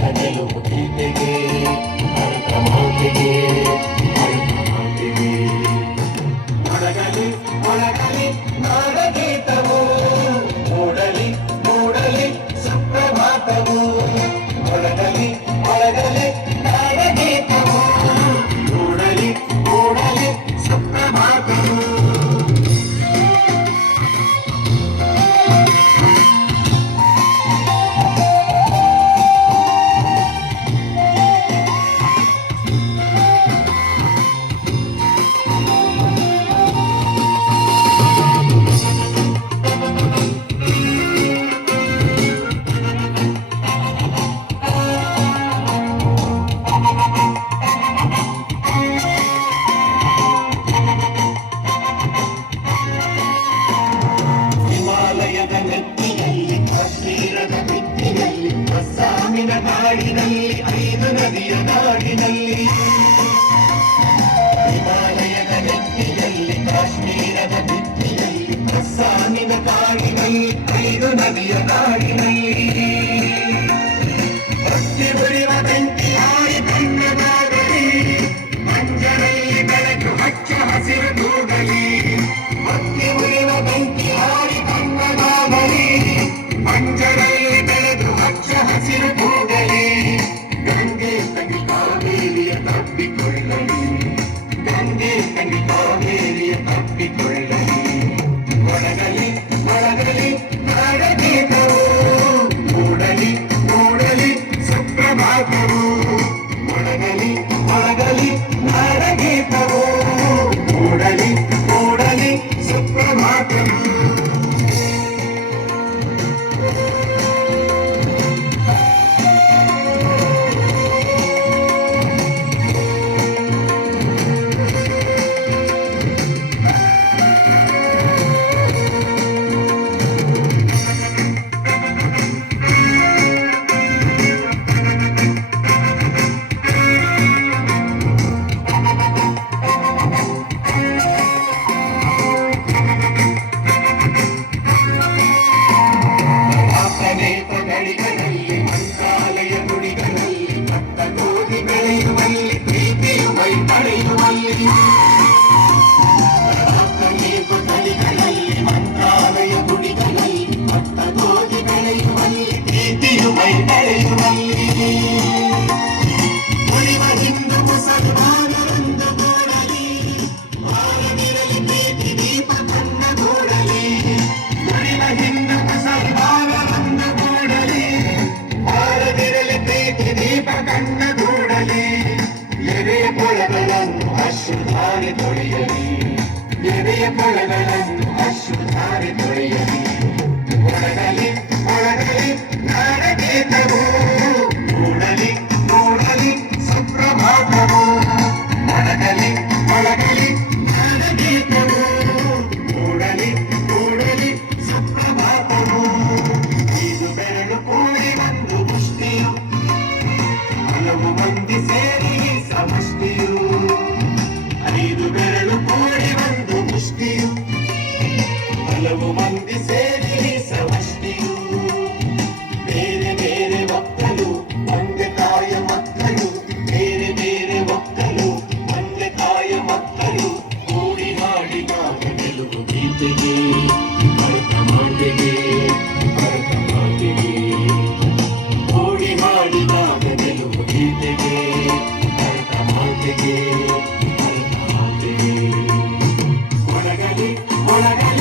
ಗೆಲುವು ಗೀತೆಗೆ ಭರತ ಮಾತೆಗೆ ಭರತ ಮಾತೆಗೆ ಮೊಳಗಲಿ ಮೊಳಗಲಿ ನಾಡಗೀತವು ಮೂಡಲಿ ಮೂಡಲಿ ಸುಪ್ರಭಾತವು ಮೊಳಗಲಿ ಮೊಳಗಲಿ ನಾಡಗೀತವು ಮೂಡಲಿ ಮೂಡಲಿ ಸುಪ್ರಭಾತವು ನಾಡಿನಲ್ಲಿ 5 ನದಿಯ ನಾಡಿನಲ್ಲಿ ಹಿಮಾಲಯದ ನೆತ್ತಿಯಲ್ಲಿ ಕಾಶ್ಮೀರದ ಭಿತ್ತಿಯಲ್ಲಿ ಅಸ್ಸಾಮಿನ ಕಾಡಿನಲ್ಲಿ 5 ನದಿಯ ನಾಡಿನಲ್ಲಿ ಭಕ್ತಿ ಉರಿವ ಬೆಂಕಿ ಹಾರಿ ಕಣ್ಣದಾಗಲಿ ಮಂಜರಲ್ಲಿ ಬೆಳಕು ಹಚ್ಚ ಹಸಿರು ತೂಗಲಿ ಭಕ್ತಿ ಉರಿವ ಬೆಂಕಿ ಹಾರಿ ಕಣ್ಣದಾಗಲಿ ಮಂಜರಲ್ಲಿ ಬೆಳೆದು ಹಚ್ಚ ಹಸಿರು ತೂಗಲಿ ಗಂಗೆ ತಂಗಿ ಕಾವೇರಿಯ ತಪ್ಪಿಕೊಳ್ಳಲಿ ಗಂಗೆ ತಂಗಿ ಕಾವೇರಿಯ ತಪ್ಪಿಕೊಳ್ಳಲಿ ಮೊಳಗಲಿ ಮೊಳಗಲಿ ನಾಡಗೀತವು ಮೂಡಲಿ ಮೂಡಲಿ ಸುಪ್ರಭಾತವು ಮೊಳಗಲಿ ಮೊಳಗಲಿ ನಾಡಗೀತವು ಮೂಡಲಿ ಮೂಡಲಿ ಸುಪ್ರಭಾತವು ಮಂತ್ರಾಲಯ ಗುಡಿಗಳಲ್ಲಿ ಭತ್ತ ಗೋಧಿ ಬೆಳೆಯುವಲ್ಲಿ ಪ್ರೀತಿಯು ಮೈ ಬೆಳೆಯುವಲ್ಲಿ ಉಳಿವ ಹಿಂದೂ ಮುಸಲ್ಮಾನರೊಂದು ಗೂಡಲಿ ಬಾರದಿರಲಿ ಪ್ರೀತಿ ದೀಪ ಕಣ್ಣಗೂಡಲಿ ಉಳಿವ ಹಿಂದೂ ಮುಸಲ್ಮಾನರೊಂದು ಗೂಡಲಿ ಬಾರದಿರಲಿ ಪ್ರೀತಿ ದೀಪ ಕಣ್ಣಗೂಡಲಿ ಎದೆಯ ಕೊಳಗಳನ್ನು ಅಶ್ರುಧಾರೆ ತೊಳೆಯಲಿ ಎದೆಯ ಕೊಳಗಳನ್ನು ಅಶ್ರುಧಾರೆ ತೊಳೆಯಲಿ ಮೊಳಗಲಿ ಮೊಳಗಲಿ ನಾಡಗೀತವು ಮೂಡಲಿ ಮೂಡಲಿ ಸುಪ್ರಭಾತವು ಮೊಳಗಲಿ ಮೊಳಗಲಿ ನಾಡಗೀತವು ಮೂಡಲಿ ಮೂಡಲಿ ಸುಪ್ರಭಾತವು ಇದು ಬೆರಳು ಕೂಡಿ ಒಂದು ಮುಷ್ಟಿಯು ಹಲವು ಮಂದಿ ಸೇರಿ ಸಮಷ್ಟಿಯು 5 ಬೆರಳು ಕೂಡಿ ಒಂದು ಮುಷ್ಟಿಯು ಹಲವು ಮಂದಿ ಸೇರಿ ಸಮಷ್ಟಿಯು ಬೇರೆ ಬೇರೆ ಮಕ್ಕಳು ಒಂದೇ ತಾಯ ಮಕ್ಕಳು ಬೇರೆ ಬೇರೆ ಮಕ್ಕಳು ಒಂದೇ ತಾಯ ಮಕ್ಕಳು ಕೂಡಿ ಹಾಡಿದಾಗ ಗೆಲುವು ಗೀತೆಗೆ ಭರತ ಮಾತೆಗೆ ಭರತ ಮಾತೆಗೆ ಕೂಡಿ ಹಾಡಿದಾಗ ಗೆಲುವು ಗೀತೆಗೆ ಭರತ ಮಾತೆಗೆ ಭರತ ಮಾತೆಗೆ ಮೊಳಗಲಿ ಮೊಳಗಲಿ